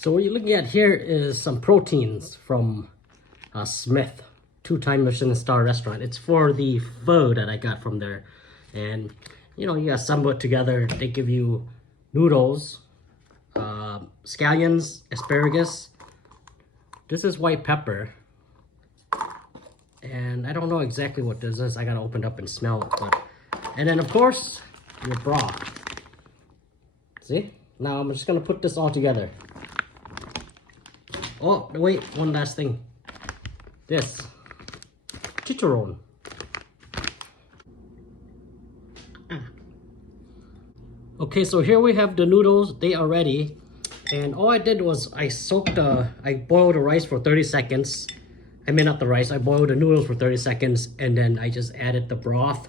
So what you're looking at here is some proteins from Smyth, two-time Michelin star restaurant. It's for the pho that I got from there. And, you know, you assemble it together. They give you noodles, scallions, asparagus. This is white pepper. And I don't know exactly what this is. I gotta open it up and smell it. But, and then, of course, your broth. See? Now I'm just gonna put this all together. Oh, wait, one last thing. This. Chicharron. Okay, so here we have the noodles. They are ready. And all I did was I boiled the rice for 30 seconds. I mean, not the rice. I boiled the noodles for 30 seconds. And then I just added the broth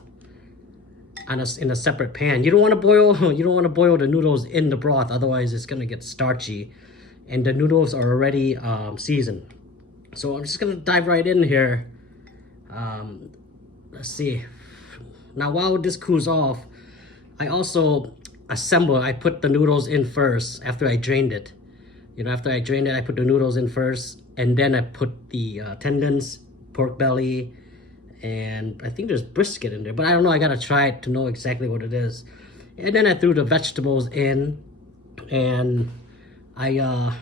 in a separate pan. You don't want to boil the noodles in the broth. Otherwise, it's going to get starchy. And the noodles are already seasoned. So I'm just gonna dive right in here. Let's see. Now while this cools off, I also I put the noodles in first after I drained it. You know, after I drained it, I put the noodles in first, and then I put the tendons, pork belly, and I think there's brisket in there, but I don't know. I gotta try it to know exactly what it is. And then I threw the vegetables in, and I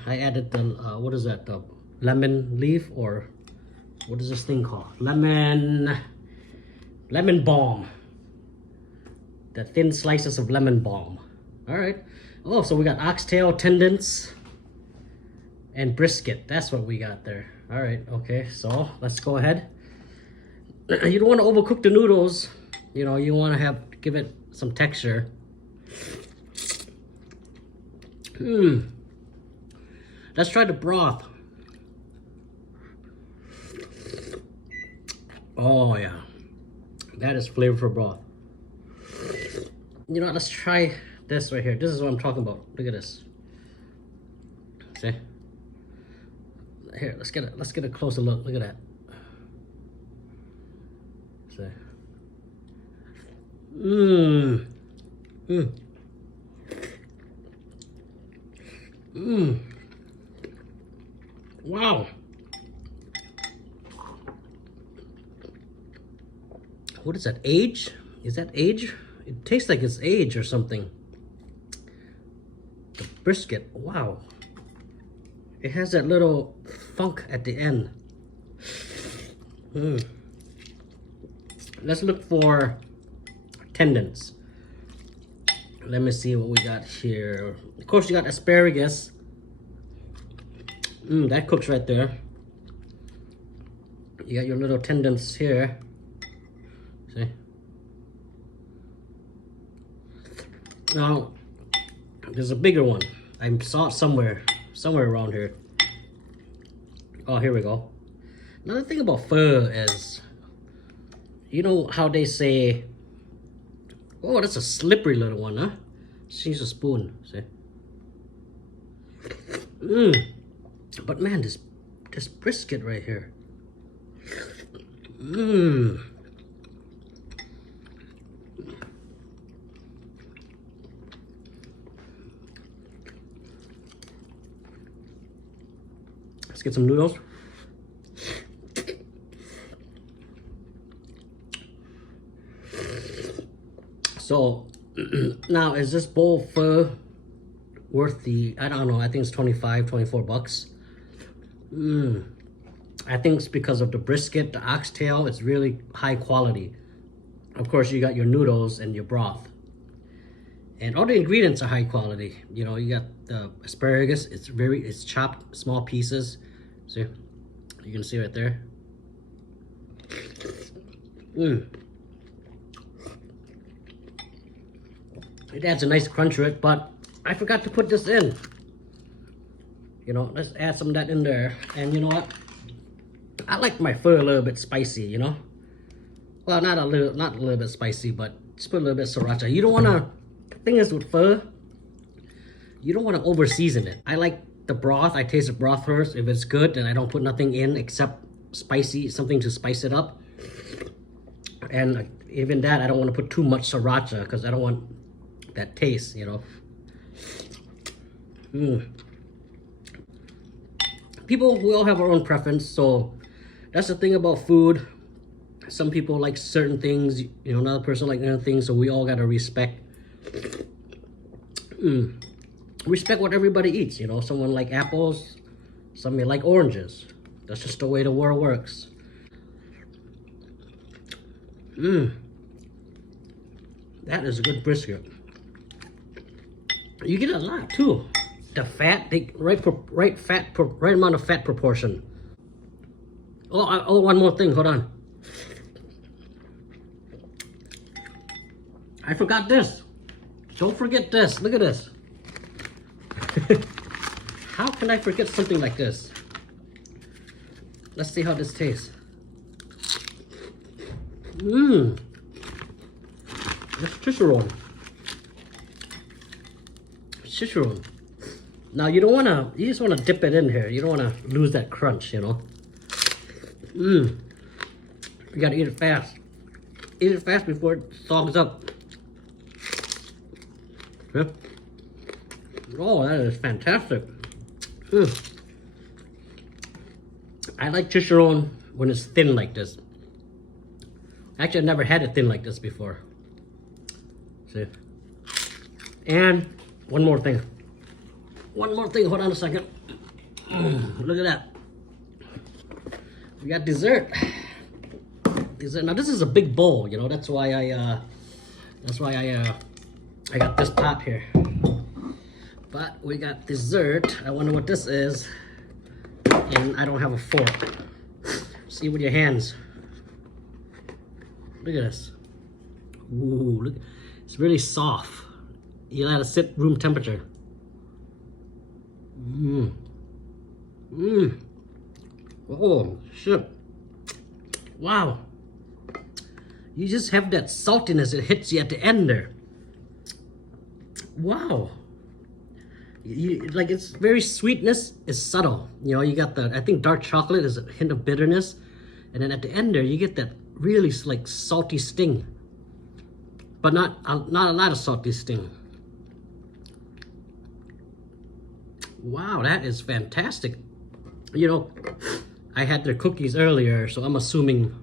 added the what is that, the lemon leaf, or what is this thing called, lemon balm, the thin slices of lemon balm. All right. Oh, so we got oxtail, tendons, and brisket. That's what we got there. All right. Okay, so let's go ahead. You don't want to overcook the noodles. You know, you want to give it some texture. Let's try the broth. Oh yeah, that is flavorful broth. You know, let's try this right here. This is what I'm talking about. Look at this. See? Here, let's get a closer look. Look at that. See? Wow. What is that, age? Is that age? It tastes like it's age or something. The brisket, wow. It has that little funk at the end. Let's look for tendons. Let me see what we got here. Of course, you got asparagus. That cooks right there. You got your little tendons here. See? Now, there's a bigger one. I saw it somewhere around here. Oh, here we go. Another thing about pho is, you know how they say, oh, that's a slippery little one, huh? She's a spoon, see? But man, this brisket right here. Let's get some noodles. So now, is this bowl pho worth the, I don't know, I think it's 24 bucks. I think it's because of the brisket, the oxtail. It's really high quality. Of course, you got your noodles and your broth, and all the ingredients are high quality. You know, you got the asparagus. It's chopped small pieces. See, you can see right there. It adds a nice crunch to it, but I forgot to put this in. You know, let's add some of that in there. And you know what? I like my pho a little bit spicy, you know? Well, not a little bit spicy, but just put a little bit of sriracha. You don't want to, the thing is with pho, you don't want to over season it. I like the broth. I taste the broth first. If it's good, then I don't put nothing in except spicy, something to spice it up. And even that, I don't want to put too much sriracha because I don't want that taste, you know. people, we all have our own preference. So that's the thing about food. Some people like certain things, you know, another person like other things. So we all gotta respect. Respect what everybody eats. You know, someone like apples, some may like oranges. That's just the way the world works. That is a good brisket. You get a lot too. The fat, right amount of fat proportion. Oh, one more thing. Hold on. I forgot this. Don't forget this. Look at this. How can I forget something like this? Let's see how this tastes. That's chicharron. Chicharron. Now you just wanna dip it in here. You don't wanna lose that crunch, you know. You gotta eat it fast. Eat it fast before it thaws up. Yeah. Oh, that is fantastic. I like chicharron when it's thin like this. Actually, I've never had it thin like this before. See? And one more thing. Hold on a second. Look at that. We got dessert. Now this is a big bowl, you know. That's why I got this top here. But we got dessert. I wonder what this is. And I don't have a fork. See with your hands. Look at this. Ooh, look. It's really soft. You let it sit room temperature. Oh, shit. Wow. You just have that saltiness. It hits you at the end there. Wow. Like, it's very sweetness is subtle. You know, you got I think dark chocolate is a hint of bitterness. And then at the end there, you get that really like salty sting. But not a lot of salty sting. Wow, that is fantastic. You know, I had their cookies earlier, so I'm assuming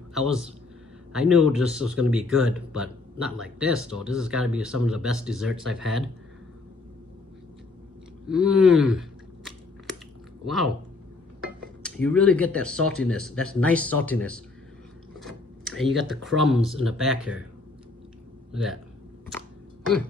I knew this was gonna be good, but not like this though. This has gotta be some of the best desserts I've had. Wow. You really get that saltiness. That's nice saltiness. And you got the crumbs in the back here. Look at that.